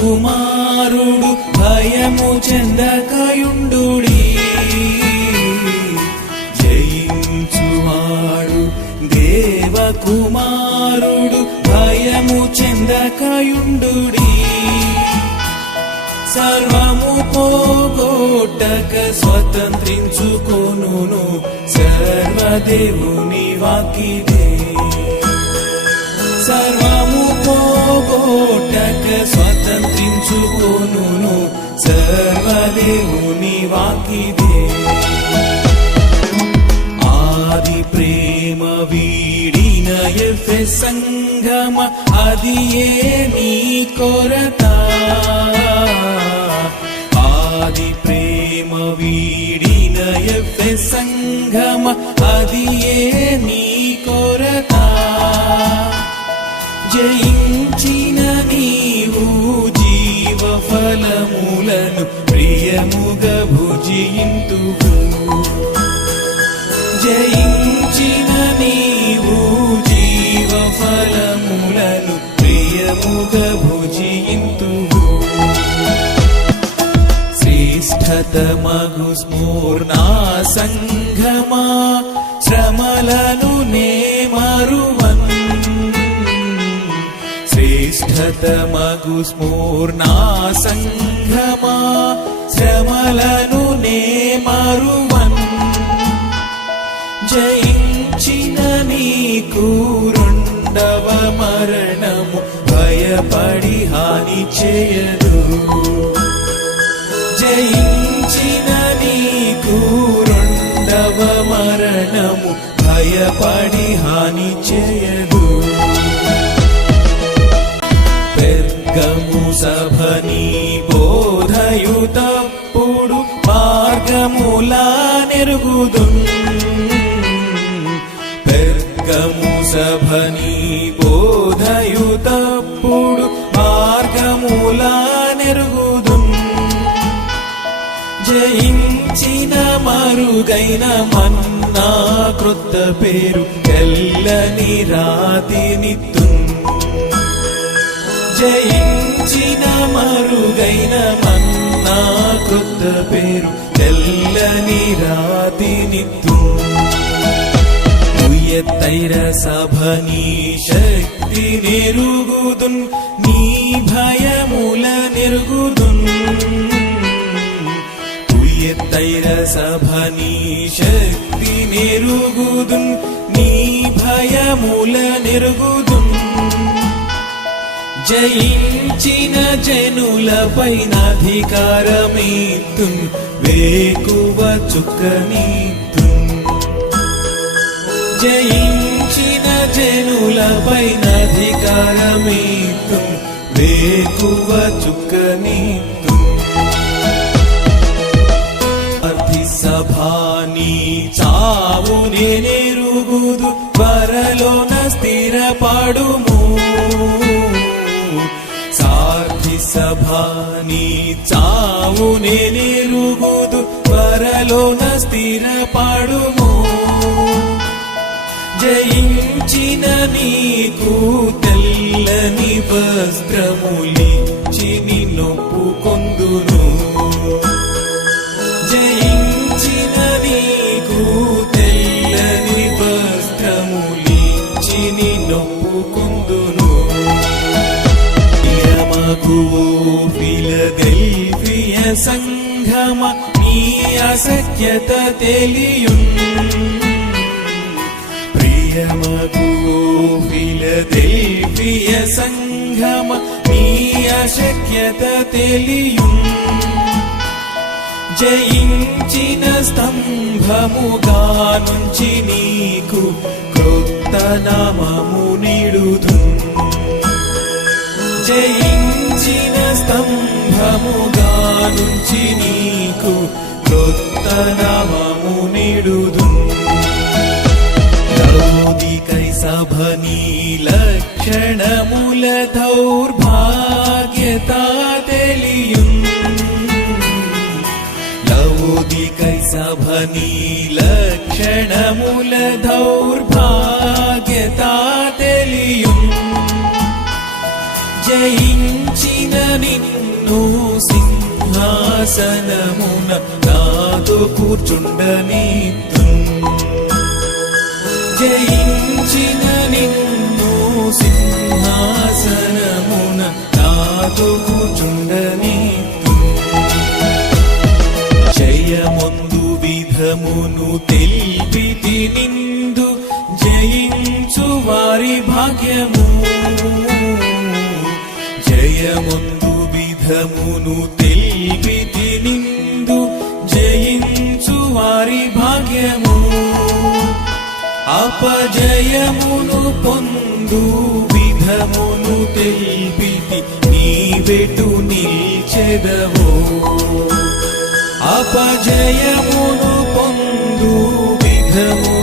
కుమారుడు భయము చెందకయుండు జయించువాడు దేవ కుమారుడు భయము చెందకయుండు సర్వము పోగొట్టక స్వతంత్రించుకొనును సర్వదేవుని వాకిదే. సర్వము పోగొట్టక స్వతంత్రించుకొనును సర్వదేవుని వాకిదే. ఆది ప్రేమ వీడిన ఎఫె సంగమ అది ఏ నీ కొరత? ఆది ప్రేమ వీడిన ఎఫె సంగమ అది ఏ నీ కొరత? జయించిన ప్రియముగ భుజింతువు జయించిన నీవు జీవ ఫలములను ప్రియముగ భుజింతువు శ్రేష్టత మగు స్మూర్ణా సంఘమా శ్రమలను నే మరువన్. శ్రేష్టత మగు స్మూర్ణా సంఘమా శ్రమలను నే మరువన్. జయించిన నీకు రెండవ మరణము భయపడి హాని చేయదు. జయించిన నీకు రెండవ మరణము భయపడి హాని చేయదు. పెర్గము సభనీ బోధయుతప్పుడు మార్గములా నెరుగుదు పెర్గము సభని బోధయుతప్పుడు మార్గములా నెరుగుదు జయించిన మరుగైన మన్నా కృత పేరు తెల్లని రాతినిత్తు జయించిన మరుగైన మన్నా కొత్త పేరు తెల్లని రాతినిత్తు ఉయత్తైర నీ శక్తి నెరుగుదున్ నీ భయముల నెరుగుదున్. ఉయత్తైర నీ శక్తి నెరుగుదున్ నీ భయముల నెరుగుదున్. జయించిన జనులపైన అధికారమీతు వేకువ చుక్కనీతు జయించిన జనులపైన అధికారమీతు వేకువ చుక్కనీతు అర్థి సభాని చావు నేనెరుగుదు త్వరలోన స్థిరపడుము. సార్థి సభాని చావు నేనెరుగుదు త్వరలోన స్థిరపడుము. జయించిన నీకు తెల్లని వస్త్రములిచ్చి ప్రియమగు ఫిలదెల్ఫియ సంఘమ నీ అసఖ్యత తెలియున్. ప్రియమగు ఫిలదెల్ఫియ సంఘమ నీ అసఖ్యత తెలియున్. జయించిన స్తంభముగా నుంచి నీకు క్రొత్త నామము నిడుదు జయించిన స్తంభముగా నుంచి నీకు కొత్త నామము నిడుదు. లౌదికై సభని లక్షణముల దౌర్భాగ్యత తెలియున్. లౌదికై సభని లక్షణముల దౌర్భాగ్యతా జయించిన నిన్ను సింహాసనమున నాతో కూర్చుండని జయించిన నిన్ను సింహాసనమున నాతో కూర్చుండని జయమందు విధమును తెలిపితి నిందు జయించు వారి భాగ్యము. జయమందు విధమును తెలిపితి నిందు జయించు వారి భాగ్యము. అపజయమును పొందు విధమును తెలిపితి నీవెటు నిల్చెదవో. అపజయమును పొందు విధము